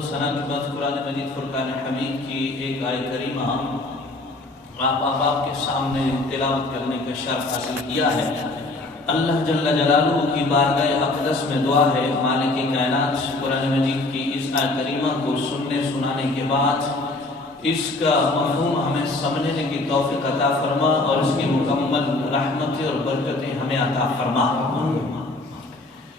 و ثنا کے بعد قرآن مجید فرقان حمید کی ایک آیت کریمہ آپ احباب کے سامنے تلاوت کرنے کا شرف حاصل کیا ہے۔ اللہ جل جلالہ کی بارگاہ اقدس میں دعا ہے مالک کائنات قرآن مجید کی اس آیت کریمہ کو سننے سنانے کے بعد اس کا مفہوم ہمیں سمجھنے کی توفیق عطا فرما اور اس کی مکمل رحمتیں اور برکتیں ہمیں عطا فرما۔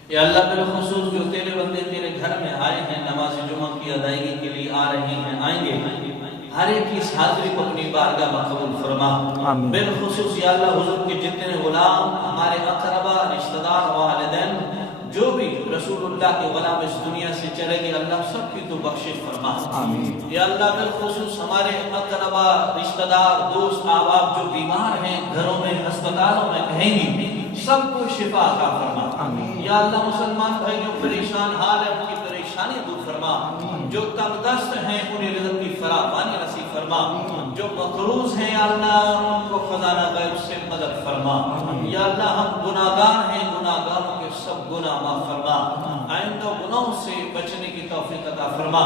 یا اللہ بالخصوص جو تیرے بندے تیرے گھر میں آئے ہیں نماز جمعہ کی ادائیگی کے لیے آ رہے ہیں آئیں گے، ہر ایک کی اس حاضری کو اپنی بارگاہ میں قبول فرما۔ بالخصوص یا اللہ حضور کے جتنے غلام ہمارے اقربا رشتہ دار والدین جو بھی رسول اللہ کے غلام اس دنیا سے چلے گئے اللہ سب کی تو بخشش فرما۔ یا اللہ بالخصوص ہمارے اقربا رشتہ دار دوست احباب جو بیمار ہیں گھروں میں ہسپتالوں میں کہیں بھی سب کو شفا عطا فرما۔ یا اللہ مسلمان بھائی جو پریشان حال ہے ان کی پریشانی دور فرما، جو تنگ دست ہیں انہیں رزق کی فراوانی نصیب فرما، جو مقروض ہیں یا اللہ ان کو خزانہ غیب سے مدد فرما۔ یا اللہ ہم گناہگار ہیں گناہگاروں کے سب گناہ معاف فرما، آئندہ گناہوں سے بچنے کی توفیق عطا فرما۔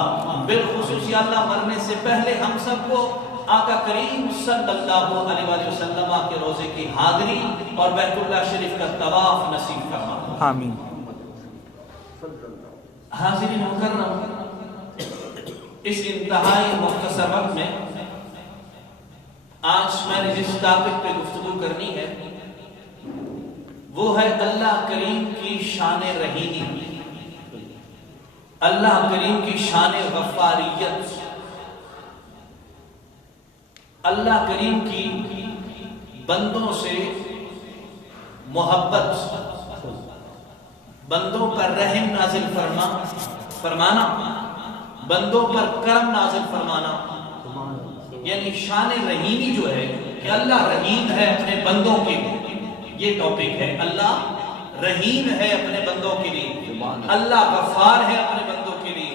بالخصوص یا اللہ مرنے سے پہلے ہم سب کو آقا کریم صلی اللہ علیہ وآلہ وسلم کے روزے کی حاضری اور بیت اللہ شریف کا طواف نصیب فرما۔ آمین۔ حاضرین مکرم، اس انتہائی مختصر وقت میں آج میں نے جس ٹاپک پہ گفتگو کرنی ہے وہ ہے اللہ کریم کی شان رحیمی، اللہ کریم کی شان غفاریت، اللہ کریم کی بندوں سے محبت، بندوں پر رحم نازل فرمانا، بندوں پر کرم نازل فرمانا، یعنی شان رحیمی جو ہے کہ اللہ رحیم ہے اپنے بندوں کے لیے، یہ ٹاپک ہے۔ اللہ رحیم ہے اپنے بندوں کے لیے، اللہ غفار ہے اپنے بندوں کے لیے،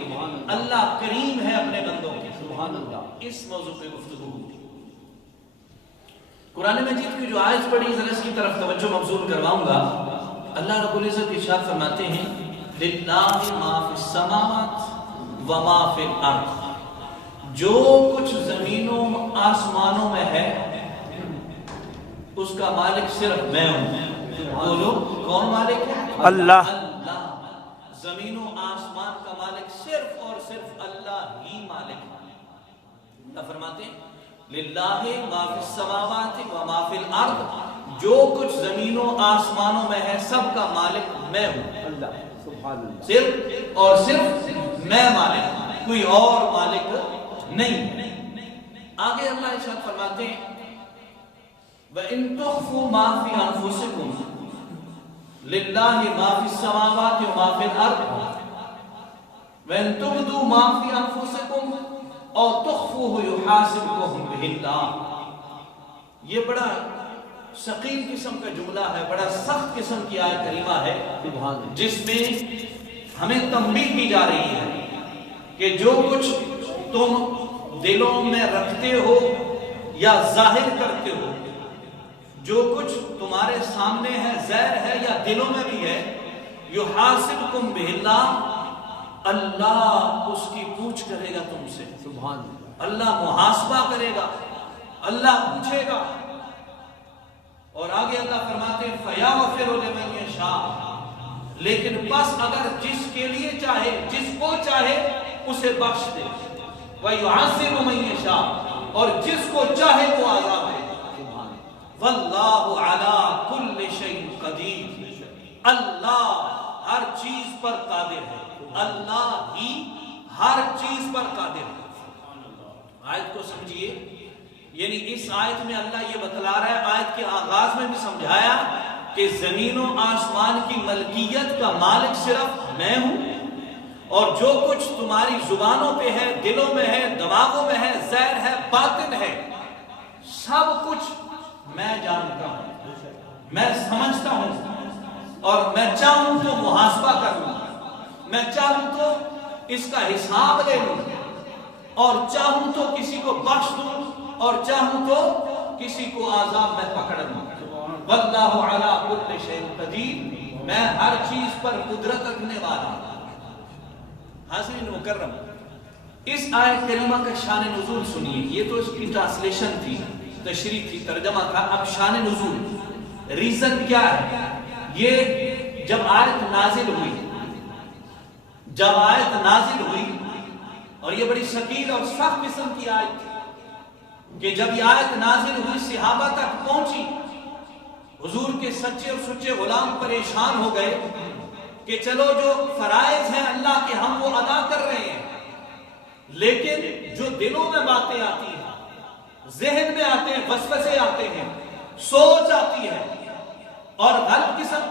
اللہ کریم ہے اپنے بندوں کے لیے۔ اس موضوع پہ گفتگو ہوگی۔ قرآن مجید کی جو آیت پڑھی ذرا اس کی طرف توجہ مبذول کرواؤں گا۔ اللہ رب العزت ارشاد فرماتے ہیں للہ ما فی السماوات وما فی الارض، جو کچھ زمینوں آسمانوں میں ہے اس کا مالک صرف میں ہوں۔ بولو کون مالک ہے؟ اللہ۔ زمین و آسمان کا مالک صرف اور صرف اللہ ہی مالک ہے۔ اللہ فرماتے ہیں للہ ما فی السماوات وما فی الارض، جو کچھ زمینوں آسمانوں میں ہے سب کا مالک میں ہوں، صرف اور صرف میں مالک ہوں، کوئی اور مالک نہیں۔ آگے اللہ ارشاد فرماتے ہیں وَإِن تُخْفُوا مَا فِي أَنفُسِكُمْ لِلَّهِ مَا فِي السَّمَاوَاتِ وَمَا فِي الْأَرْضِ وَإِن تُبْدُوا مَا فِي أَنفُسِكُمْ أَوْ تُخْفُوهُ يُحَاسِبْكُم بِهِ اللَّهُ۔ یہ بڑا ثقیل قسم کا جملہ ہے، بڑا سخت قسم کی آیت کریمہ ہے جس میں ہمیں تنبیہ کی جا رہی ہے کہ جو کچھ تم دلوں میں رکھتے ہو یا ظاہر کرتے ہو، جو کچھ تمہارے سامنے ہے ظاہر ہے یا دلوں میں بھی ہے، یحاسبکم بہ اللہ، اللہ اس کی پوچھ کرے گا تم سے، اللہ محاسبہ کرے گا، اللہ پوچھے گا۔ اور آگے اللہ فرماتے ہیں فَيَغْفِرُ لِمَن يَشَاءُ، لیکن بس اگر جس کے لیے چاہے جس کو چاہے اسے بخش دے، وَيُعَذِّبُ مَن يَشَاءُ، اور جس کو چاہے وہ عذاب دے۔ واللہ علی کل شیء قدیر، اللہ ہر چیز پر قادر ہے، اللہ ہی ہر چیز پر قادر ہے۔ آیت کو سمجھیے، یعنی اس آیت میں اللہ یہ بتلا رہا ہے، آیت کے آغاز میں بھی سمجھایا کہ زمین و آسمان کی ملکیت کا مالک صرف میں ہوں، اور جو کچھ تمہاری زبانوں پہ ہے، دلوں میں ہے، دماغوں میں ہے، ظاہر ہے، باطن ہے، سب کچھ میں جانتا ہوں، میں سمجھتا ہوں، اور میں چاہوں تو محاسبہ کر لوں، میں چاہوں تو اس کا حساب لے لوں، اور چاہوں تو کسی کو بخش دوں، اور چاہوں تو کسی کو عذاب میں پکڑ لوں۔ واللہ علی کل شیء قدیر، میں ہر چیز پر قدرت رکھنے والا ہوں۔ حاضرین مکرم، اس آیت کریمہ کا شان نزول سنیے. یہ تو اس کی ٹرانسلیشن تھی، تشریح تھی، ترجمہ تھا. اب شان نزول، ریزن کیا ہے؟ یہ جب آیت نازل ہوئی، اور یہ بڑی ثقیل اور سخت قسم کی آیت تھی کہ جب یہ آیت نازل ہوئی صحابہ تک پہنچی، حضور کے سچے اور سچے غلام پریشان ہو گئے کہ چلو جو فرائض ہیں اللہ کے ہم وہ ادا کر رہے ہیں، لیکن جو دلوں میں باتیں آتی ہیں، ذہن میں آتے ہیں، وسوسے آتے ہیں، سوچ آتی ہے اور غلط قسم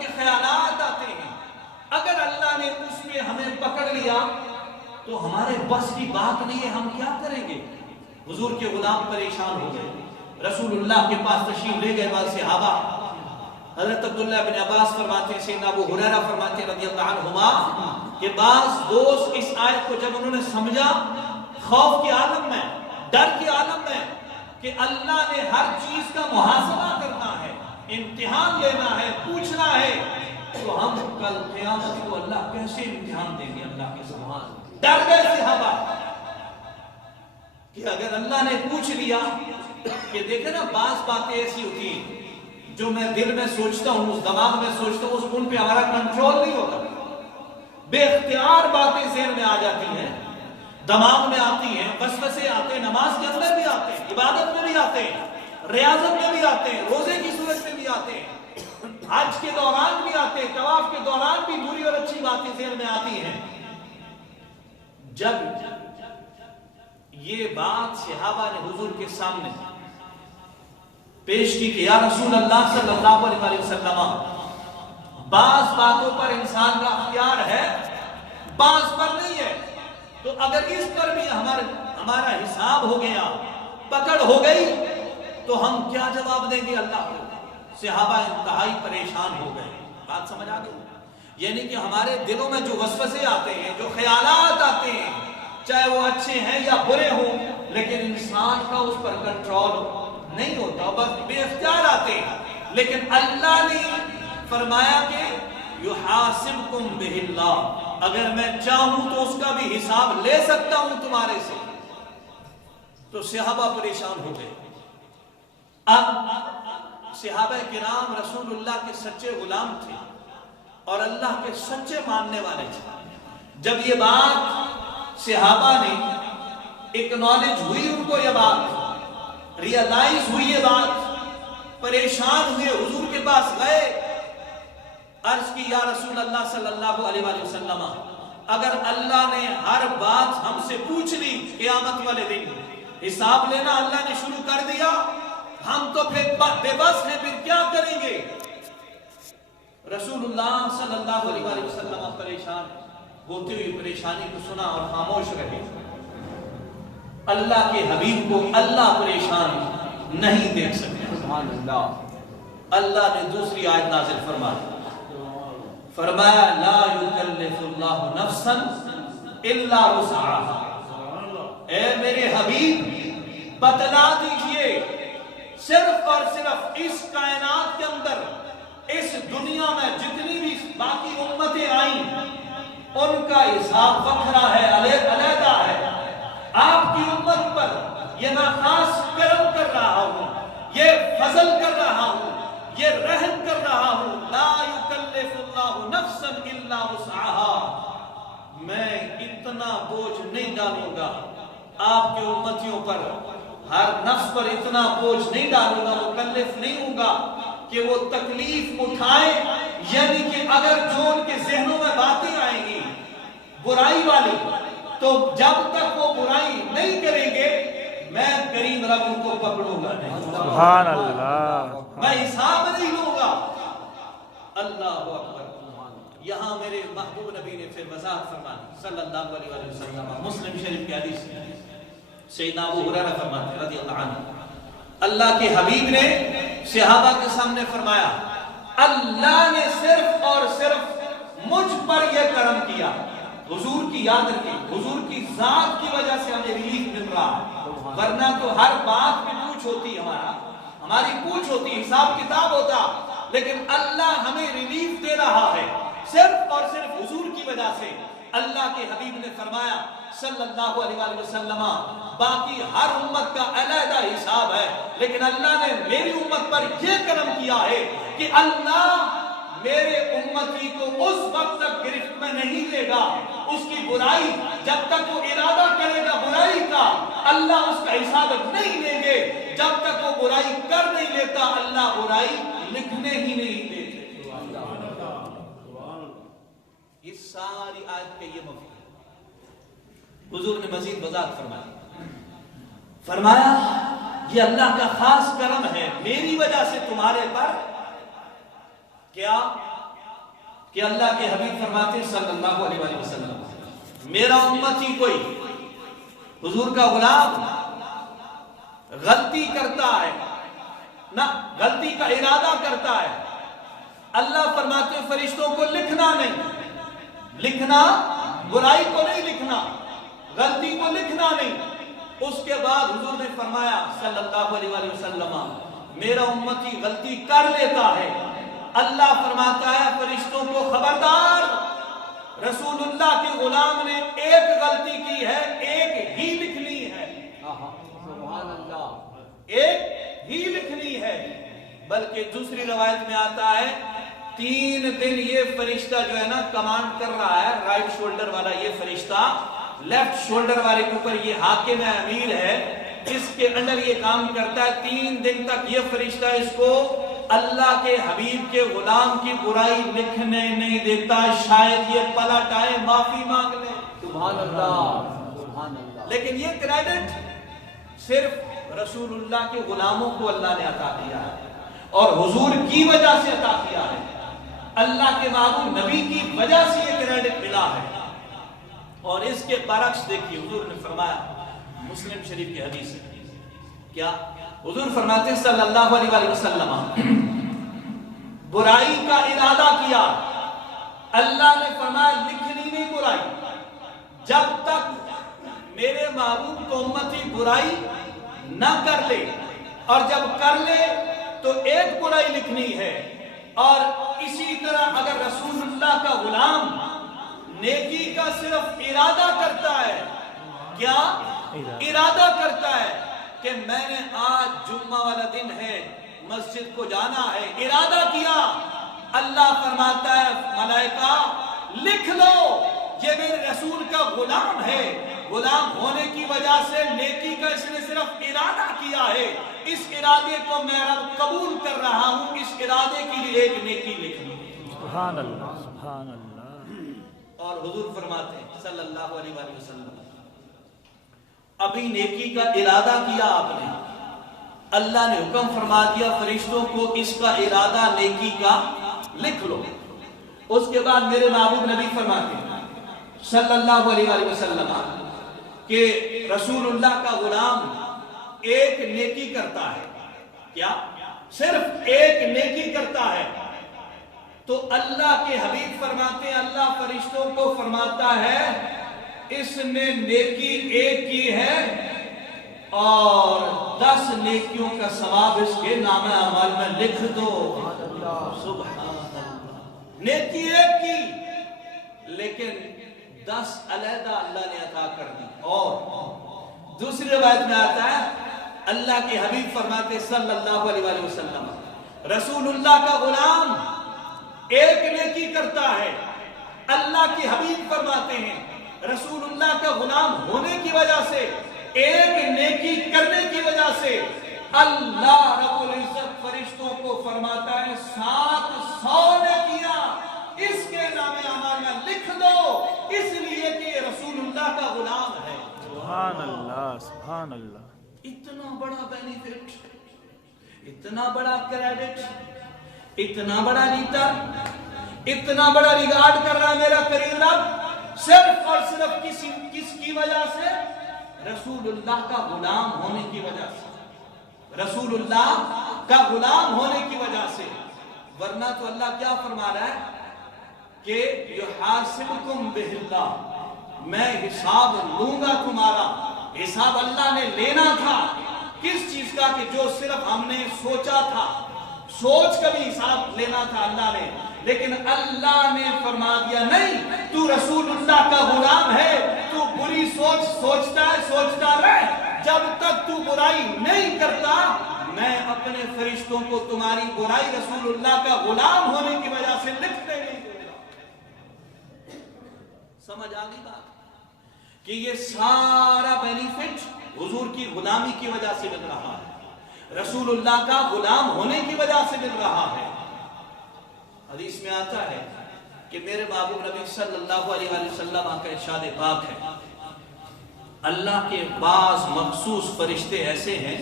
کے خیالات آتے ہیں، اگر اللہ نے اس میں ہمیں پکڑ لیا تو ہمارے بس کی بات نہیں ہے، ہم کیا کریں گے؟ حضور کے غلام پریشان ہو گئے. رسول اللہ کے پاس تشریف لے گئے بعض صحابہ. حضرت عبداللہ بن عباس فرماتے ہیں، سیدنا ابو ہریرہ فرماتے ہیں رضی اللہ عنہما کہ بعض دوست اس آیت کو جب انہوں نے سمجھا، خوف کے عالم میں، ڈر کے عالم میں کہ اللہ نے ہر چیز کا محاسبہ کرنا ہے، امتحان لینا ہے، پوچھنا ہے، تو ہم کل قیامت کو اللہ کیسے امتحان دیں گے اللہ کے سامنے؟ ڈر گئے صحابہ کہ اگر اللہ نے پوچھ لیا کہ دیکھیں نا بعض باتیں ایسی ہوتی ہیں جو میں دل میں سوچتا ہوں، اس دماغ میں سوچتا ہوں، ان پہ ہمارا کنٹرول نہیں ہوتا، بے اختیار باتیں ذہن میں آ جاتی ہیں، دماغ میں آتی ہیں، وسوسے آتے ہیں، نماز کے اندر بھی آتے ہیں، عبادت میں بھی آتے ہیں، ریاضت میں بھی آتے ہیں، روزے کی صورت میں بھی آتے ہیں، حج کے دوران بھی آتے ہیں، طواف کے دوران بھی بری اور اچھی باتیں ذہن میں آتی ہیں. جب یہ بات صحابہ نے حضور کے سامنے پیش کی کہ یا رسول اللہ صلی اللہ علیہ وسلم، بعض باتوں پر انسان کا اختیار ہے، بعض پر نہیں ہے، تو اگر اس پر بھی ہمارا حساب ہو گیا، پکڑ ہو گئی، تو ہم کیا جواب دیں گے اللہ کو؟ صحابہ انتہائی پریشان ہو گئے. بات سمجھ آ گئی؟ یعنی کہ ہمارے دلوں میں جو وسوسے آتے ہیں، جو خیالات آتے ہیں، چاہے وہ اچھے ہیں یا برے ہوں، لیکن انسان کا اس پر کنٹرول نہیں ہوتا، بس بے اختیار آتے ہیں. لیکن اللہ نے فرمایا کہ یحاسبکم بہ اللہ، اگر میں چاہوں تو اس کا بھی حساب لے سکتا ہوں تمہارے سے. تو صحابہ پریشان ہو گئے. اب صحابہ کرام رسول اللہ کے سچے غلام تھے اور اللہ کے سچے ماننے والے تھے. جب یہ بات صحابہ نے اکنالج ہوئی، ان کو یہ بات ریئلائز ہوئی، یہ بات، پریشان ہوئے، حضور کے پاس گئے، عرض کی یا رسول اللہ صلی اللہ علیہ وآلہ وسلم، اگر اللہ نے ہر بات ہم سے پوچھ لی قیامت والے دن، حساب لینا اللہ نے شروع کر دیا، ہم تو پھر بے بس ہیں، پھر کیا کریں گے؟ رسول اللہ صلی اللہ علیہ وآلہ وسلم پریشان ہوتے ہوئے پریشانی کو سنا اور خاموش رہے. اللہ کے حبیب کو اللہ پریشان نہیں دیکھ سکتے. سبحان اللہ. اللہ نے دوسری آیت نازل فرمایا لا یکلف اللہ نفسا الا وسعها. اے میرے حبیب بتلا دیجئے، صرف اور صرف اس کائنات کے اندر، اس دنیا میں جتنی بھی باقی امتیں آئیں، ان کا حساب وکھرا ہے، علیحدہ ہے. آپ کی امت پر یہ میں خاص کرم کر رہا ہوں، یہ فضل کر رہا ہوں، یہ رحم کر رہا ہوں. لا یکلف اللہ نفسا الا وسعها. میں اتنا بوجھ نہیں ڈالوں گا آپ کے امتیوں پر، ہر نفس پر اتنا بوجھ نہیں ڈالوں گا، مکلف نہیں ہوں گا کہ وہ تکلیف اٹھائے. یعنی کہ اگر جو ان کے ذہنوں میں باتیں آئیں گی برائی والی، تو جب تک وہ برائی نہیں کریں گے میں کریم رب ان کو پکڑوں گا نہیں. سبحان اللہ. میں حساب نہیں لوں گا. اللہ اکبر. یہاں میرے محبوب نبی نے پھر وضاحت فرمائی صلی اللہ علیہ وسلم. مسلم شریف کی حدیث سیدنا ابو ہریرہ فرماتے ہیں رضی اللہ عنہ، اللہ کے حبیب نے صحابہ کے سامنے فرمایا اللہ نے صرف اور صرف مجھ پر یہ کرم کیا. حضور کی یاد رکھیں، حضور کی ذات کی وجہ سے ہمیں ریلیف مل رہا ہے، ورنہ تو ہر بات پہ پوچھ ہوتی، ہماری پوچھ ہوتی، حساب کتاب ہوتا. لیکن اللہ ہمیں ریلیف دے رہا ہے صرف اور صرف حضور کی وجہ سے. اللہ کے حبیب نے فرمایا صلی اللہ علیہ وآلہ وسلم باقی ہر امت کا علیحدہ حساب ہے، لیکن اللہ نے میری امت پر یہ کرم کیا ہے کہ اللہ میرے امتی کو اس وقت تک گرفت میں نہیں لے گا، اس کی برائی جب تک وہ ارادہ کرے گا برائی کا اللہ اس کا حساب نہیں لیں گے، جب تک وہ برائی کر نہیں لیتا اللہ برائی لکھنے ہی نہیں دیتے۔ یہ ساری آیت کے یہ مفہوم حضور نے مزید وضاحت فرمایا یہ اللہ کا خاص کرم ہے میری وجہ سے تمہارے پر، کیا کہ اللہ کے حبیب فرماتے ہیں صلی اللہ علیہ وآلہ وسلم میرا امتی کوئی حضور کا غلام غلطی کرتا ہے نہ غلطی کا ارادہ کرتا ہے، اللہ فرماتے ہیں فرشتوں کو لکھنا نہیں، لکھنا برائی کو نہیں لکھنا، غلطی کو لکھنا نہیں۔ اس کے بعد حضور نے فرمایا صلی اللہ علیہ وآلہ وسلم میرا امتی غلطی کر لیتا ہے، اللہ فرماتا ہے فرشتوں کو خبردار، رسول اللہ کے غلام نے ایک غلطی کی ہے ایک ہی لکھنی ہے، سبحان اللہ، ایک ہی لکھنی ہے۔ بلکہ دوسری روایت میں آتا ہے 3 دن یہ فرشتہ جو ہے نا کمانڈ کر رہا ہے، رائٹ شولڈر والا یہ فرشتہ لیفٹ شولڈر والے کے اوپر یہ حاکم ہے امیر ہے، اس کے انڈر یہ کام کرتا ہے، 3 دن تک یہ فرشتہ اس کو اللہ کے حبیب کے غلام کی برائی لکھنے نہیں دیتا، شاید یہ پلٹ آئے معافی مانگ لے، سبحان اللہ سبحان اللہ۔ لیکن یہ کریڈٹ صرف رسول اللہ کے غلاموں کو اللہ نے عطا کیا ہے اور حضور کی وجہ سے عطا کیا ہے، اللہ کے محبوب نبی کی وجہ سے یہ کریڈٹ ملا ہے۔ اور اس کے برعکس دیکھیے حضور نے فرمایا مسلم شریف کی حدیث ہے، کیا حضور فرماتے ہیں صلی اللہ علیہ وآلہ وسلم برائی کا ارادہ کیا، اللہ نے فرمایا لکھنی نہیں برائی، جب تک میرے محبوب کو امتی برائی نہ کر لے، اور جب کر لے تو ایک برائی لکھنی ہے۔ اور اسی طرح اگر رسول اللہ کا غلام نیکی کا صرف ارادہ کرتا ہے، کیا ارادہ کرتا ہے کہ میں نے آج جمعہ والا دن ہے مسجد کو جانا ہے، ارادہ کیا، اللہ فرماتا ہے ملائکہ لکھ لو یہ میرے رسول کا غلام ہے، غلام ہونے کی وجہ سے نیکی کا اس نے صرف ارادہ کیا ہے، اس ارادے کو میں رب قبول کر رہا ہوں، اس ارادے کے لیے ایک نیکی لکھ لو، سبحان اللہ سبحان اللہ۔ اور حضور فرماتے ہیں صلی اللہ علیہ وآلہ وسلم ابھی نیکی کا ارادہ کیا آپ نے، اللہ نے حکم فرما دیا فرشتوں کو اس کا ارادہ نیکی کا لکھ لو۔ اس کے بعد میرے محبوب نبی فرماتے ہیں صلی اللہ علیہ وآلہ وسلم کہ رسول اللہ کا غلام ایک نیکی کرتا ہے، کیا صرف ایک نیکی کرتا ہے، تو اللہ کے حبیب فرماتے ہیں اللہ فرشتوں کو فرماتا ہے اس نے نیکی ایک کی ہے اور 10 نیکیوں کا ثواب اس کے نامہ اعمال میں لکھ دو، سبحان اللہ، نیکی ایک کی لیکن 10 علیحدہ اللہ نے عطا کر دی۔ اور دوسری روایت میں آتا ہے اللہ کے حبیب فرماتے صلی اللہ علیہ وآلہ وسلم رسول اللہ کا غلام ایک نیکی کرتا ہے، اللہ کے حبیب فرماتے ہیں رسول اللہ کا غلام ہونے کی وجہ سے ایک نیکی کرنے کی وجہ سے اللہ رب العزت فرشتوں کو فرماتا ہے 700 نیکیاں اس کے نام اعمال میں لکھ دو، اس لیے کہ یہ رسول اللہ کا غلام ہے، سبحان اللہ سبحان اللہ۔ اتنا بڑا بینیفٹ، اتنا بڑا کریڈٹ، اتنا بڑا ریٹر، اتنا بڑا ریگارڈ کر رہا میرا کریم رب صرف اور صرف کس کی وجہ سے؟ رسول اللہ کا غلام ہونے کی وجہ سے، رسول اللہ کا غلام ہونے کی وجہ سے، ورنہ تو اللہ کیا فرما رہا ہے کہ یحاسبکم بہ اللہ، میں حساب لوں گا تمہارا، حساب اللہ نے لینا تھا کس چیز کا کہ جو صرف ہم نے سوچا تھا، سوچ کا بھی حساب لینا تھا اللہ نے، لیکن اللہ نے فرما دیا نہیں، تو رسول اللہ کا غلام ہے، تو بری سوچ سوچتا ہے، سوچتا رہ، جب تک تو برائی نہیں کرتا میں اپنے فرشتوں کو تمہاری برائی رسول اللہ کا غلام ہونے کی وجہ سے لکھتے نہیں دوں گا۔ سمجھ آ گئی بات کہ یہ سارا بینیفٹ حضور کی غلامی کی وجہ سے مل رہا ہے، رسول اللہ کا غلام ہونے کی وجہ سے مل رہا ہے۔ حدیث میں آتا ہے کہ میرے محبوب نبی صلی اللہ علیہ وسلم کا ارشاد پاک ہے، اللہ کے بعض مخصوص فرشتے ایسے ہیں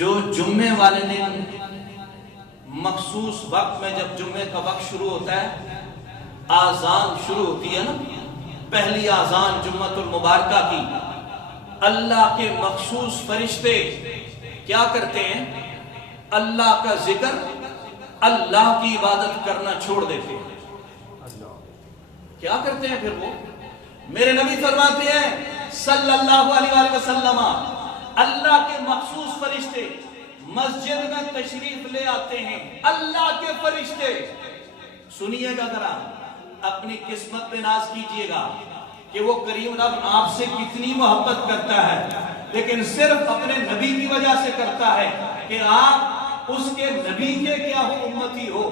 جو جمعے والے دن مخصوص وقت میں، جب جمعے کا وقت شروع ہوتا ہے، آذان شروع ہوتی ہے نا، پہلی آذان جمعۃ المبارکہ کی، اللہ کے مخصوص فرشتے کیا کرتے ہیں؟ اللہ کا ذکر، اللہ کی عبادت کرنا چھوڑ دیتے ہیں۔ کیا کرتے ہیں پھر وہ؟ میرے نبی فرماتے ہیں صلی اللہ علیہ وسلم، اللہ کے مخصوص فرشتے مسجد میں تشریف لے آتے ہیں، اللہ کے فرشتے۔ سنیے گا ذرا، اپنی قسمت پہ ناز کیجئے گا کہ وہ کریم رب آپ سے کتنی محبت کرتا ہے، لیکن صرف اپنے نبی کی وجہ سے کرتا ہے کہ آپ اس کے نبی کے کیا ہو، امتی ہو،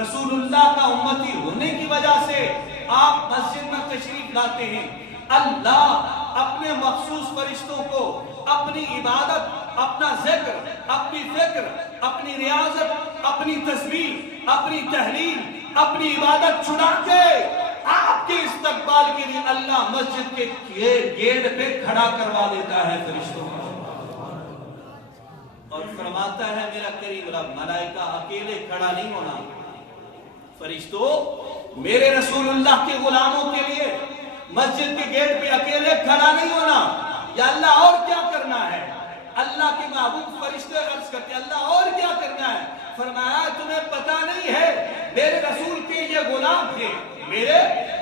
رسول اللہ کا امتی ہونے کی وجہ سے آپ مسجد میں تشریف لاتے ہیں۔ اللہ اپنے مخصوص فرشتوں کو اپنی عبادت، اپنا ذکر، اپنی فکر، اپنی ریاضت، اپنی تسبیح، اپنی تحلیل، اپنی عبادت چھڑا کے آپ کے استقبال کے لیے اللہ مسجد کے گیٹ پہ کھڑا کروا دیتا ہے فرشتوں کو، اور فرماتا ہے میرا کریم رب ملائکہ اکیلے کھڑا نہیں ہونا، فرشتوں میرے رسول اللہ کے غلاموں کے لیے مسجد کے گیٹ پہ اکیلے کھڑا نہیں ہونا، یا اللہ اور کیا کرنا ہے؟ اللہ کے محبوب فرشتے عرض کرتے اللہ اور کیا کرنا ہے؟ فرمایا تمہیں پتا نہیں ہے میرے رسول کے یہ غلام تھے، میرے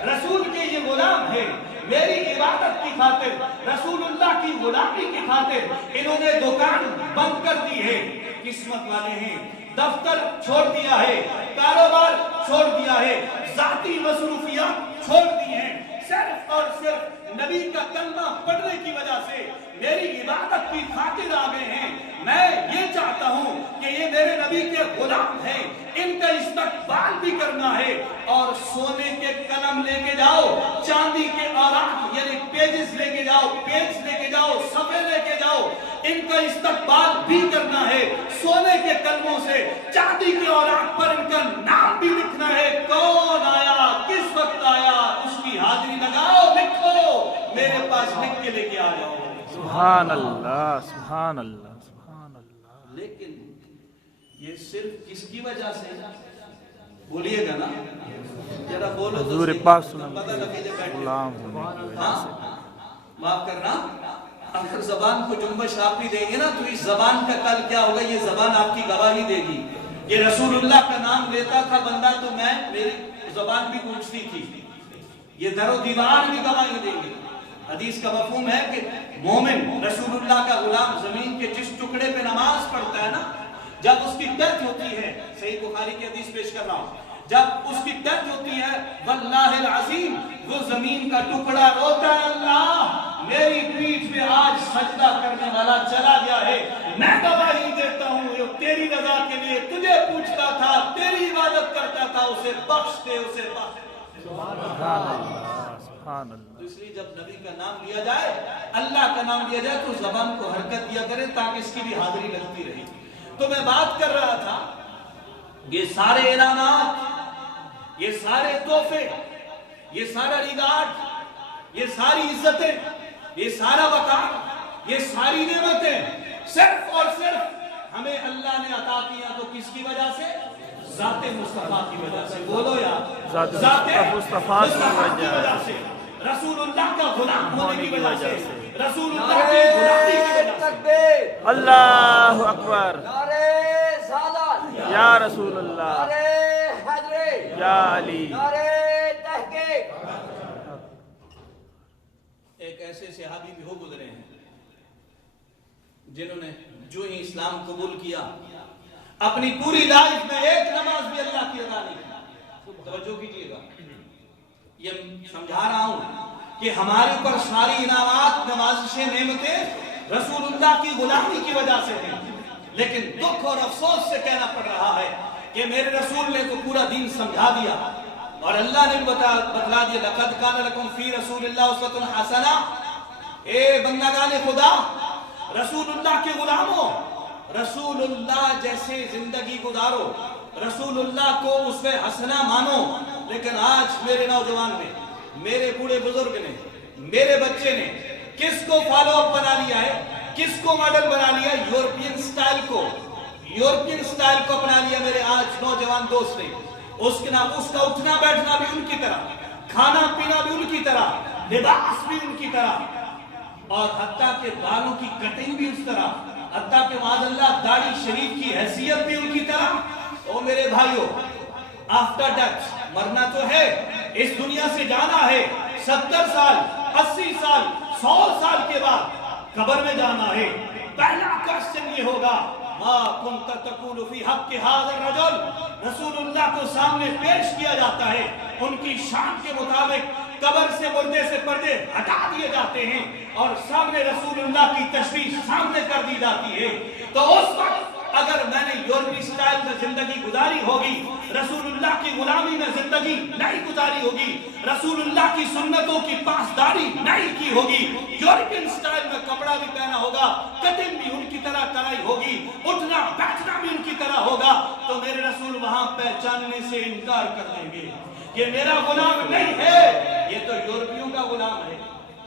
رسول کے یہ غلام ہیں، میری عبادت کی خاطر، رسول اللہ کی غلامی کی خاطر انہوں نے دکان بند کر دی ہے، قسمت والے ہیں، دفتر چھوڑ دیا ہے، کاروبار چھوڑ دیا ہے، ذاتی مصروفیات چھوڑ دی ہیں، صرف اور صرف نبی کا کلمہ پڑھنے کی وجہ سے میری عبادت کی خاطر آ گئے ہیں۔ میں یہ چاہتا ہوں کہ یہ میرے نبی کے غلام ہیں، ان کا استقبال بھی کرنا ہے، اور سونے کے قلم لے کے جاؤ، چاندی کے اوراق یعنی پیجز لے کے جاؤ، پیج لے کے جاؤ، صفحے لے کے جاؤ، ان کا استقبال بھی کرنا ہے، سونے کے قلموں سے چاندی کے اوراق پر ان کا نام بھی لکھنا ہے، کون آیا، کس وقت آیا، اس کی حاضری لگاؤ، لکھو، میرے پاس لکھ کے لے کے آ جاؤ۔ سبحان اللہ، سبحان اللہ، سبحان اللہ۔ لیکن یہ صرف کس کی وجہ سے؟ بولیے گا نا، ذرا بولو تو حضور صحیح، پاک صلی اللہ پتہ لگے جب بیٹھے، غلام ہونے کی وجہ ہاں معاف کرنا، اگر زبان کو جنبش آپ ہی دیں گے نا تو اس زبان کا کل کیا ہوگا، یہ زبان آپ کی گواہی دے گی کہ رسول اللہ کا نام لیتا تھا بندہ تو میں، میری زبان بھی گونجتی تھی، یہ در و دیوار بھی گواہی دیں گے۔ حدیث کا مفہوم ہے کہ مومن رسول اللہ کا غلام زمین کے جس ٹکڑے پہ نماز پڑھتا ہے نا، جب اس کی ڈیتھ ہوتی ہے، صحیح بخاری کی حدیث پیش کر رہا ہوں، جب اس کی ڈیتھ ہوتی ہے واللہ العظیم وہ زمین کا ٹکڑا روتا ہے، اللہ میری پیٹھ پہ آج سجدہ کرنے والا چلا گیا ہے، میں گواہی دیتا ہوں یہ تیری رضا کے لیے تجھے پوچھتا تھا، تیری عبادت کرتا تھا، اسے بخش دے، اسے بخش دے۔ سبحان اللہ، سبحان اللہ۔ تو اس لیے جب نبی کا نام لیا جائے، اللہ کا نام لیا جائے تو زبان کو حرکت دیا کرے تاکہ اس کی بھی حاضری لگتی رہے۔ تو میں بات کر رہا تھا، یہ سارے انعامات، یہ سارے تحفے، یہ سارا ریگارڈ، یہ ساری عزتیں، یہ سارا وقار، یہ ساری نعمتیں صرف اور صرف ہمیں اللہ نے عطا کیا تو کس کی وجہ سے؟ ذات مصطفیٰ کی وجہ سے، بولو یار، ذات مصطفیٰ کی وجہ سے، رسول اللہ کا غلام ہونے کی وجہ سے، رسول اللہ کی غلامی کی وجہ سے۔ اللہ اکبر، نعرے سادات، یا رسول اللہ، نعرے حیدری، یا علی۔ نعرے تحقیق۔ ایک ایسے صحابی بھی ہو گزرے ہیں جنہوں نے جو ہی اسلام قبول کیا، اپنی پوری لائف میں ایک نماز بھی اللہ کی ادا نہیں کی. توجہ کیجئے گا, یہ سمجھا رہا ہوں کہ ہمارے اوپر ساری انعامات, نوازشیں, نعمتیں رسول اللہ کی غلامی کی وجہ سے ہیں, لیکن دکھ اور افسوس سے کہنا پڑ رہا ہے کہ میرے رسول نے تو پورا دین سمجھا دیا, اور اللہ نے بتلا دیا لقد کان لکم فی رسول اللہ اسوۃ حسنہ. اے بندگان خدا, رسول اللہ کے غلاموں, رسول اللہ جیسے زندگی گزارو, رسول اللہ کو اسوہ حسنہ مانو. لیکن آج میرے نوجوان نے, میرے بوڑھے بزرگ نے, میرے بچے نے کس کو فالو اپ بنا لیا ہے, کس کو ماڈل بنا لیا؟ یورپین سٹائل کو, یورپین سٹائل کو اپنا لیا میرے آج نوجوان دوست نے. اس کا اٹھنا بیٹھنا بھی ان کی طرح, کھانا پینا بھی ان کی طرح, لباس بھی ان کی طرح, اور حتیٰ کہ بالوں کی کٹنگ بھی اس طرح, حتیٰ کہ معاذ اللہ داڑھی شریف کی حیثیت بھی ان کی طرح. او میرے بھائیو, آفٹر ڈیتھ مرنا تو ہے, اس دنیا سے جانا ہے, 70 سال 80 سال 100 سال کے بعد قبر میں جانا ہے. پہلا کوسچن یہ ہوگا ما کنت تقول فی حق ھذا الرجل. رسول اللہ کو سامنے پیش کیا جاتا ہے, ان کی شان کے مطابق قبر سے مردے سے پردے ہٹا دیے جاتے ہیں اور سامنے رسول اللہ کی تشریح سامنے کر دی جاتی ہے. تو اس وقت اگر میں نے یورپی سٹائل میں زندگی گزاری ہوگی, رسول اللہ کی غلامی میں زندگی نہیں گزاری ہوگی, رسول اللہ کی سنتوں کی پاسداری نہیں کی ہوگی, یورپین سٹائل میں کپڑا بھی پہنا ہوگا, کٹنگ بھی ان کی طرح کرائی ہوگی, اٹھنا بیٹھنا بھی ان کی طرح ہوگا, تو میرے رسول وہاں پہچاننے سے انکار کر دیں گے کہ میرا غلام نہیں ہے, یہ تو یورپیوں کا غلام ہے,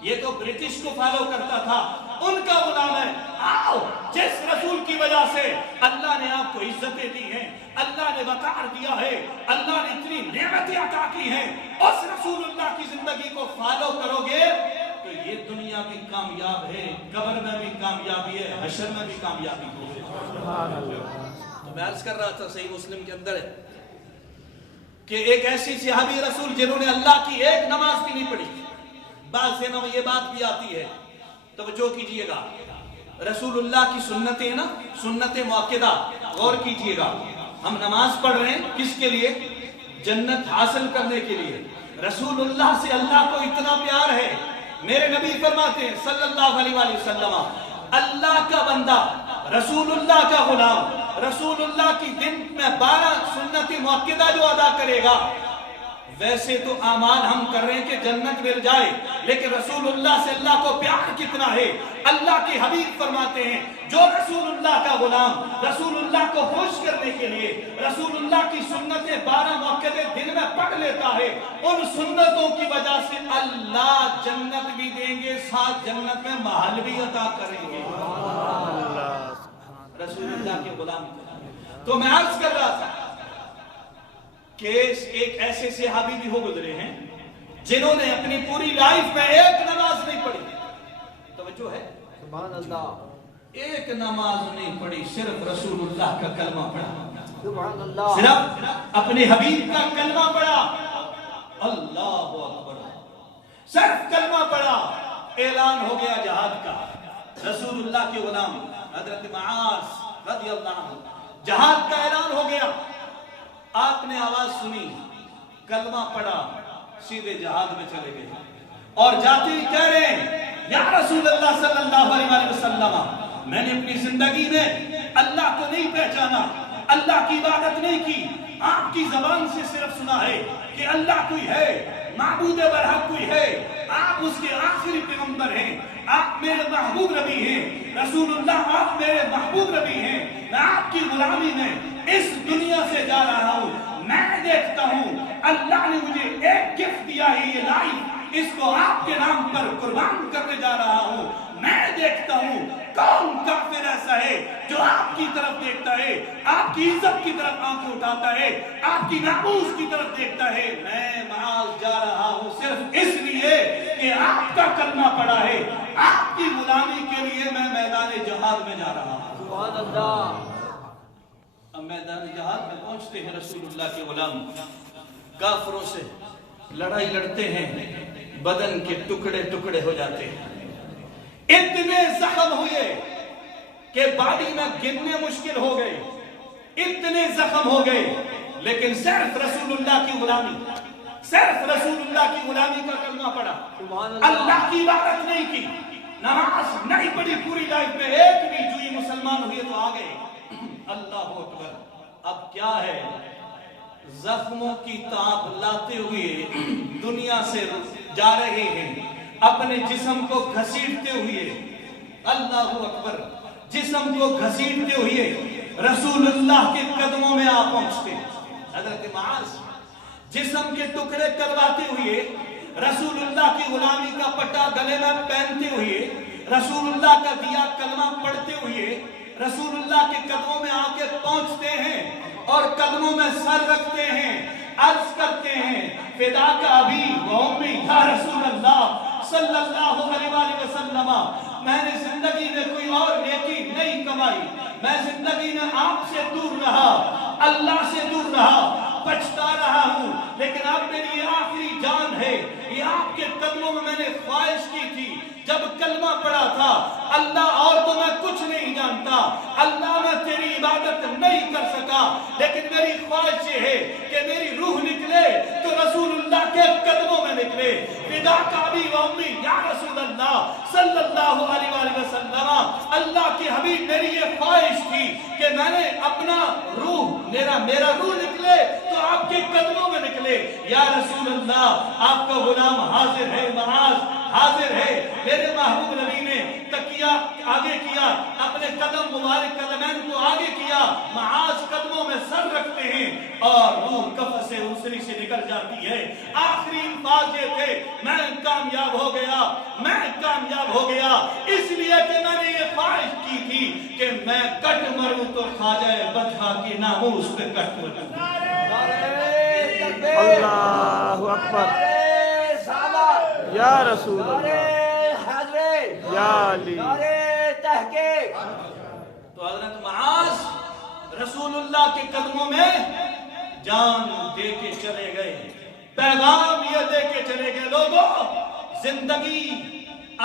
یہ تو برٹش کو فالو کرتا تھا, ان کا غلام ہے. آؤ, جس رسول کی وجہ سے اللہ نے آپ کو عزتیں دی ہیں, اللہ نے وقار دیا ہے, اللہ نے اتنی نعمتیں عطا کی ہیں, اس رسول اللہ کی زندگی کو فالو کرو گے تو یہ دنیا بھی کامیاب ہے, قبر میں بھی کامیابی ہے, حشر میں بھی کامیابی ہے. تو میں عرض کر رہا تھا, صحیح مسلم کے اندر ہے کہ ایک ایسی صحابی رسول جنہوں نے اللہ کی ایک نماز بھی نہیں پڑھی. بعض ذہنوں میں یہ بات بھی آتی ہے, توجہ کیجئے گا, رسول اللہ کی سنتیں نا, سنت مؤکدہ, غور کیجئے گا. ہم نماز پڑھ رہے ہیں کس کے لیے؟ جنت حاصل کرنے کے لیے. رسول اللہ سے اللہ کو اتنا پیار ہے, میرے نبی فرماتے ہیں صلی اللہ علیہ وآلہ وسلم, اللہ کا بندہ, رسول اللہ کا غلام, رسول اللہ کی دن میں 12 سنت مؤکدہ جو ادا کرے گا, ویسے تو اعمال ہم کر رہے ہیں کہ جنت مل جائے, لیکن رسول اللہ سے اللہ کو پیار کتنا ہے. اللہ کے حبیب فرماتے ہیں جو رسول اللہ کا غلام رسول اللہ کو خوش کرنے کے لیے رسول اللہ کی سنتیں 12 مؤکدے دن میں پڑھ لیتا ہے, ان سنتوں کی وجہ سے اللہ جنت بھی دیں گے, ساتھ جنت میں محل بھی عطا کریں گے. رسول اللہ کے غلام. تو میں عرض کر رہا تھا کہ ایک ایسے صحابی بھی ہو گزرے ہیں جنہوں نے اپنی پوری لائف میں ایک نماز نہیں پڑھی. توجہ ہے, سبحان اللہ, ایک نماز نہیں پڑھی, صرف رسول اللہ کا کلمہ پڑھا, سبحان اللہ, صرف اپنے حبیب کا کلمہ پڑھا, اللہ اکبر, صرف کلمہ پڑھا, اعلان ہو گیا جہاد کا. رسول اللہ کے غلام حضرت معاذ رضی اللہ عنہ, جہاد کا اعلان ہو گیا, آپ نے آواز سنی, کلمہ پڑھا, سیدھے جہاد میں چلے گئے, اور جاتے ہی کہہ رہے ہیں یا رسول اللہ صلی اللہ علیہ وسلم, میں نے اپنی زندگی میں اللہ کو نہیں پہچانا, اللہ کی عبادت نہیں کی, آپ کی زبان سے صرف سنا ہے کہ اللہ کوئی ہے, معبود برحق کوئی ہے, آپ اس کے آخری پیغمبر ہیں, آپ میرے محبوب نبی ہیں, رسول اللہ آپ میرے محبوب نبی ہیں, میں آپ کی غلامی میں اس دنیا سے جا رہا ہوں, میں دیکھتا ہوں اللہ نے مجھے ایک گفٹ دیا ہے, یہ لائف, اس کو آپ کے نام پر قربان کرنے جا رہا ہوں, میں دیکھتا ہوں کون کافر ایسا ہے جو آپ کی طرف دیکھتا ہے, آپ کی عزت کی طرف آنکھ اٹھاتا ہے, آپ کی ناموس کی طرف دیکھتا ہے. میں معاذ جا رہا ہوں صرف اس لیے کہ آپ کا کلمہ پڑا ہے, آپ کی غلامی کے لیے میں میدان جہاد میں جا رہا ہوں. سبحان اللہ. اب میدان جہاد میں پہنچتے ہیں رسول اللہ کے غلام, کافروں سے لڑائی لڑتے ہیں, بدن کے ٹکڑے ٹکڑے ہو جاتے ہیں, اتنے زخم ہوئے کہ باڈی میں گننے مشکل ہو گئے, اتنے زخم ہو گئے، لیکن صرف رسول اللہ کی غلامی، صرف رسول اللہ کی غلامی کا کلمہ پڑا، سبحان اللہ کی عبادت نہیں کی، نماز نہیں پڑھی پوری لائف میں، ایک بھی جو یہ مسلمان ہوئے تو آ گئے۔ اللہ اکبر۔ اب کیا ہے، زخموں کی تاب لاتے ہوئے دنیا سے جا رہے ہیں، اپنے جسم کو گھسیٹتے ہوئے، اللہ اکبر، جسم کو گھسیٹتے ہوئے رسول اللہ کے قدموں میں آ پہنچتے۔ حضرت معاذ جسم کے ٹکڑے کرواتے ہوئے، رسول اللہ کی غلامی کا پٹا گلے میں پہنتے ہوئے، رسول اللہ کا دیا کلمہ پڑھتے ہوئے رسول اللہ کے قدموں میں آ کے پہنچتے ہیں اور قدموں میں سر رکھتے ہیں، عرض کرتے ہیں فداک ابی و امی یا رسول اللہ صلی اللہ علیہ وآلہ وسلم، میں نے زندگی میں کوئی اور نیکی نہیں کمائی، میں زندگی میں آپ سے دور رہا، اللہ سے دور رہا، بچتا رہا ہوں، لیکن اب میری یہ آخری جان ہے، یہ آپ کے قدموں میں میں نے خواہش کی تھی جب کلمہ پڑھا تھا، اللہ اور تو میں کچھ نہیں جانتا، اللہ میں تیری عبادت نہیں کر سکا، لیکن میری خواہش یہ ہے کہ میری روح نکلے تو رسول اللہ کے قدموں میں نکلے، فداک ابی و امی یا رسول اللہ صلی اللہ علیہ وآلہ وسلم، اللہ کے حبیب میری یہ خواہش تھی کہ میں نے اپنا روح، میرا روح نکلے تو آپ کے قدموں میں نکلے، یا رسول اللہ آپ کا غلام حاضر ہے، معاذ حاضر ہے۔ میرے محبوب نبی نے تکیہ آگے کیا، اپنے قدم مبارک قدمین کو آگے کیا، معاذ قدموں میں سر رکھتے ہیں اور روح کف سے اسری سے نکل جاتی ہے۔ آخری الفاظ یہ تھے، میں کامیاب ہو گیا، میں کامیاب ہو گیا، اس لیے کہ میں نے یہ خواہش کی تھی کہ میں کٹ مروں تو خواجہ بطحہ کی ناموس پہ کٹ مروں۔ اللہ اکبر، یا رسول اللہ، یا علی۔ تو حضرت معاذ رسول اللہ کے قدموں میں جان دے کے چلے گئے، پیغام یہ دے کے چلے گئے، لوگوں زندگی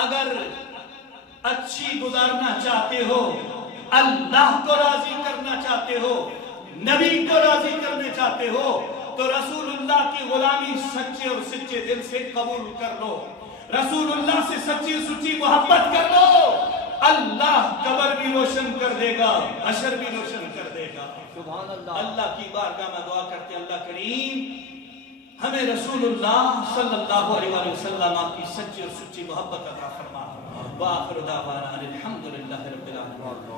اگر اچھی گزارنا چاہتے ہو، اللہ کو راضی کرنا چاہتے ہو، نبی کو راضی کرنے چاہتے ہو، تو رسول اللہ کی غلامی سچے اور سچے دل سے قبول کر لو، رسول اللہ سے سچی سچی محبت کر لو، اللہ قبر بھی روشن کر دے گا، حشر بھی روشن کر دے گا۔ سبحان اللہ۔ اللہ کی بارگاہ میں دعا کرتے اللہ کریم ہمیں رسول اللہ صلی اللہ علیہ وآلہ وسلم کی سچی اور سچی محبت عطا فرما۔ وآخر دعوانا الحمدللہ رب العالمین۔